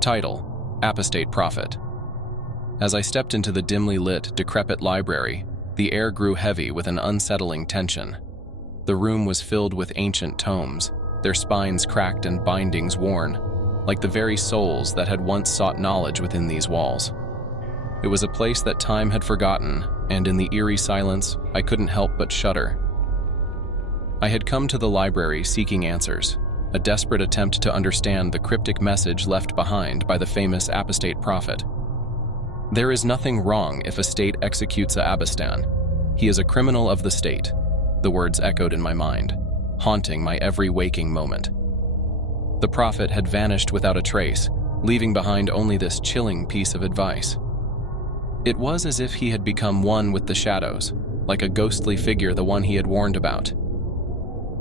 Title: Apostate Prophet. As I stepped into the dimly lit, decrepit library, the air grew heavy with an unsettling tension. The room was filled with ancient tomes, their spines cracked and bindings worn, like the very souls that had once sought knowledge within these walls. It was a place that time had forgotten, and in the eerie silence, I couldn't help but shudder. I had come to the library seeking answers, a desperate attempt to understand the cryptic message left behind by the famous apostate prophet. There is nothing wrong if a state executes a Abistan. He is a criminal of the state. The words echoed in my mind, haunting my every waking moment. The prophet had vanished without a trace, leaving behind only this chilling piece of advice. It was as if he had become one with the shadows, like a ghostly figure, the one he had warned about.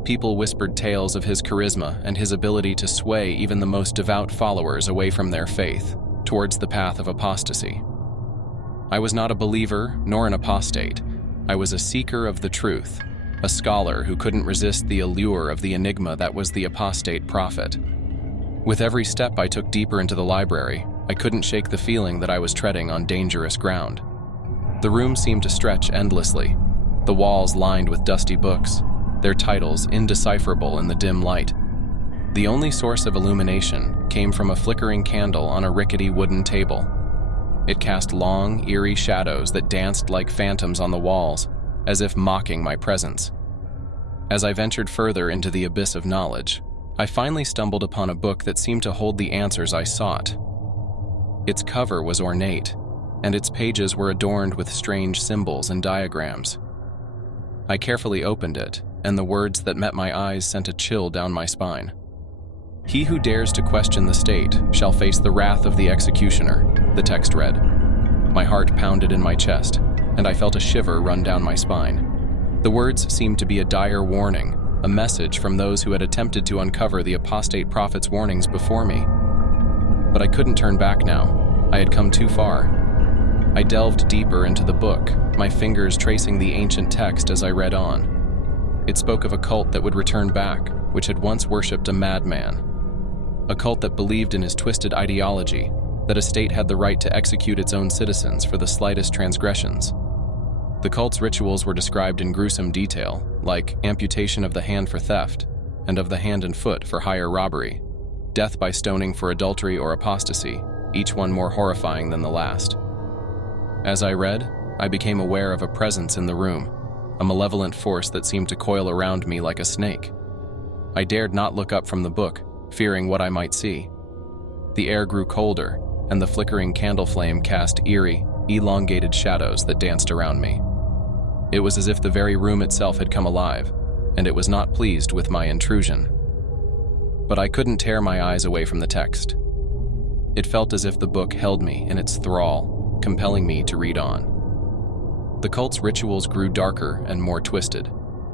People whispered tales of his charisma and his ability to sway even the most devout followers away from their faith, towards the path of apostasy. I was not a believer nor an apostate. I was a seeker of the truth, a scholar who couldn't resist the allure of the enigma that was the apostate prophet. With every step I took deeper into the library, I couldn't shake the feeling that I was treading on dangerous ground. The room seemed to stretch endlessly, the walls lined with dusty books, their titles indecipherable in the dim light. The only source of illumination came from a flickering candle on a rickety wooden table. It cast long, eerie shadows that danced like phantoms on the walls, as if mocking my presence. As I ventured further into the abyss of knowledge, I finally stumbled upon a book that seemed to hold the answers I sought. Its cover was ornate, and its pages were adorned with strange symbols and diagrams. I carefully opened it, and the words that met my eyes sent a chill down my spine. "He who dares to question the state shall face the wrath of the executioner," the text read. My heart pounded in my chest, and I felt a shiver run down my spine. The words seemed to be a dire warning, a message from those who had attempted to uncover the apostate prophet's warnings before me. But I couldn't turn back now. I had come too far. I delved deeper into the book, my fingers tracing the ancient text as I read on. It spoke of a cult that would return back, which had once worshipped a madman. A cult that believed in his twisted ideology, that a state had the right to execute its own citizens for the slightest transgressions. The cult's rituals were described in gruesome detail, like amputation of the hand for theft, and of the hand and foot for higher robbery, death by stoning for adultery or apostasy, each one more horrifying than the last. As I read, I became aware of a presence in the room, a malevolent force that seemed to coil around me like a snake. I dared not look up from the book, fearing what I might see. The air grew colder, and the flickering candle flame cast eerie, elongated shadows that danced around me. It was as if the very room itself had come alive, and it was not pleased with my intrusion. But I couldn't tear my eyes away from the text. It felt as if the book held me in its thrall, compelling me to read on. The cult's rituals grew darker and more twisted,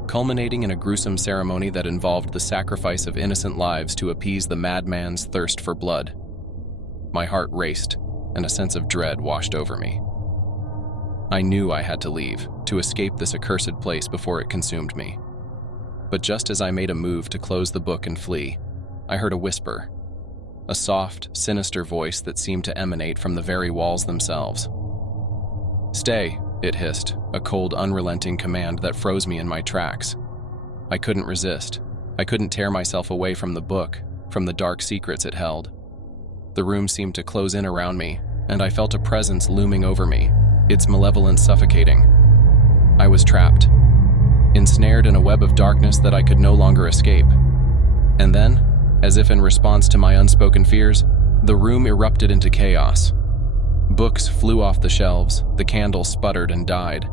culminating in a gruesome ceremony that involved the sacrifice of innocent lives to appease the madman's thirst for blood. My heart raced, and a sense of dread washed over me. I knew I had to leave, to escape this accursed place before it consumed me. But just as I made a move to close the book and flee, I heard a whisper, a soft, sinister voice that seemed to emanate from the very walls themselves. "Stay," it hissed, a cold, unrelenting command that froze me in my tracks. I couldn't resist. I couldn't tear myself away from the book, from the dark secrets it held. The room seemed to close in around me, and I felt a presence looming over me, its malevolence suffocating. I was trapped, ensnared in a web of darkness that I could no longer escape. And then, as if in response to my unspoken fears, the room erupted into chaos. Books flew off the shelves, the candle sputtered and died,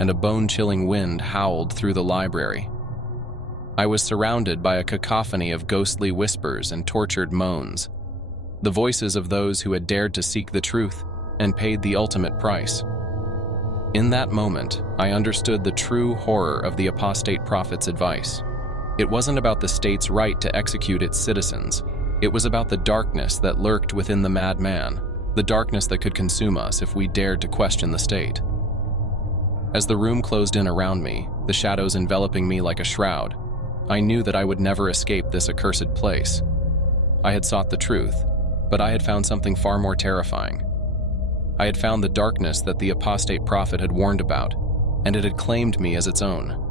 and a bone-chilling wind howled through the library. I was surrounded by a cacophony of ghostly whispers and tortured moans, the voices of those who had dared to seek the truth and paid the ultimate price. In that moment, I understood the true horror of the apostate prophet's advice. It wasn't about the state's right to execute its citizens. It was about the darkness that lurked within the madman, the darkness that could consume us if we dared to question the state. As the room closed in around me, the shadows enveloping me like a shroud, I knew that I would never escape this accursed place. I had sought the truth, But I had found something far more terrifying. I had found the darkness that the apostate prophet had warned about, and it had claimed me as its own.